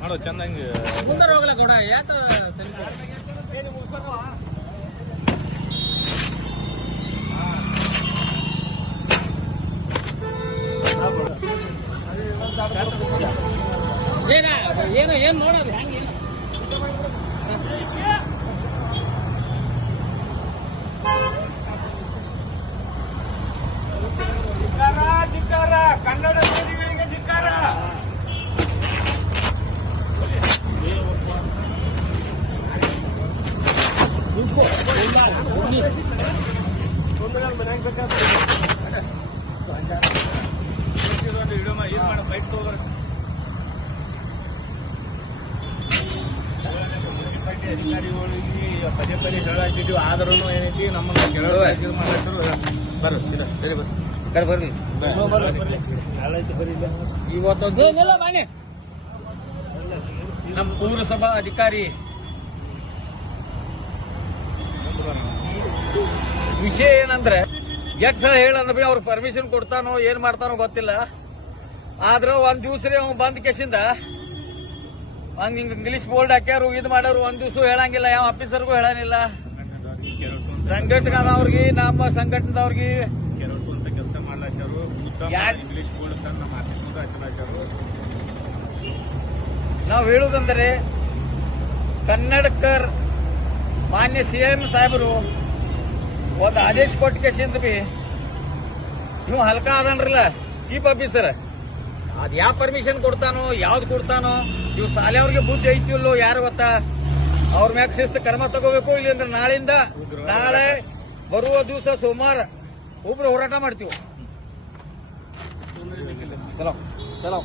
ಮಾಡೋ ಚೆನ್ನಾಗಿ ಮುಂದೆ ಹೋಗ್ಲ ಕೂಡ ಯಾಕ ಏನು ಏನ್ ನೋಡೋದು ಹೆಂಗೆ ಧಿಕ್ಕಾರ ಕನ್ನಡ ನುಡಿಗಳಿಗೆ ಧಿಕ್ಕಾರ. ಅಧಿಕಾರಿಗಳಿಗೆ ಪದೇ ಪದೇ ಹೇಳಾಕಿದ್ವಿ, ಆದ್ರೂ ಏನೈತಿ ನಮ್ಮನ್ನ ಕೇಳೋ ಬರ್ರಿ ಸೀದಾ ಹೇಳಿ ಬರ್ರಿ ಇವತ್ತೊಂದು ನಮ್ಮ ಪೌರಸಭಾ ಅಧಿಕಾರಿ ವಿಷಯ ಏನಂದ್ರೆ ಎಷ್ಟ್ ಸಲ ಹೇಳಂದ್ರೆ ಅವ್ರು ಪರ್ಮಿಷನ್ ಕೊಡ್ತಾನೋ ಏನ್ ಮಾಡ್ತಾನೋ ಗೊತ್ತಿಲ್ಲ. ಆದ್ರ ಒಂದ್ ದಿವ್ಸ ಅವ್ ಬಂದ್ ಕೇಸಿಂದ ಹಂಗ ಇಂಗ್ಲಿಷ್ ಬೋರ್ಡ್ ಹಾಕ್ಯಾರು, ಇದ್ ಮಾಡೋರು ಒಂದ್ ದಿವ್ಸ ಹೇಳಂಗಿಲ್ಲ, ಯಾವ ಆಫೀಸರ್ಗೂ ಹೇಳಂಗಿಲ್ಲ. ಸಂಘಟನೆದವ್ರಿಗೆ ನಮ್ಮ ಸಂಘಟನೆದವ್ರಿಗೆ ಕೆಲಸ ಮಾಡ್ಲಾಕ್ಯಾರು, ಇಂಗ್ಲಿಷ್ ಬೋರ್ಡ್ ನಮ್ಮ ಆಫೀಸ್ ಹಚ್ಚಲಾಕ್ಯಾರು. ನಾವು ಹೇಳುದಂದ್ರೆ ಕನ್ನಡಕರ್ ಮಾನ್ಯ ಸಿಎಂ ಸಾಹೇಬರು ಒಂದು ಆದೇಶ ಕೊಟ್ಟ ಕೇಸಿಂದ ಬಿ ನೀವು ಹಲ್ಕ ಅದನ್ರಲ್ಲ ಚೀಫ್ ಆಫೀಸರ್, ಅದ್ ಯಾವ ಪರ್ಮಿಷನ್ ಕೊಡ್ತಾನೋ ಯಾವ್ದು ಕೊಡ್ತಾನೋ, ಇವ್ ಶಾಲೆಯವ್ರಿಗೆ ಬುದ್ಧಿ ಐತಿಲ್ಲೋ ಯಾರು ಗೊತ್ತಾ. ಅವ್ರ ಮ್ಯಾಗ ಶಿಸ್ತು ಕ್ರಮ ತಗೋಬೇಕು. ಇಲ್ಲಿ ಅಂದ್ರೆ ನಾಳೆ ಬರುವ ದಿವಸ ಸೋಮವಾರ ಒಬ್ರು ಹೋರಾಟ ಮಾಡ್ತೀವಿ. ಚಲೋ ಚಲೋ.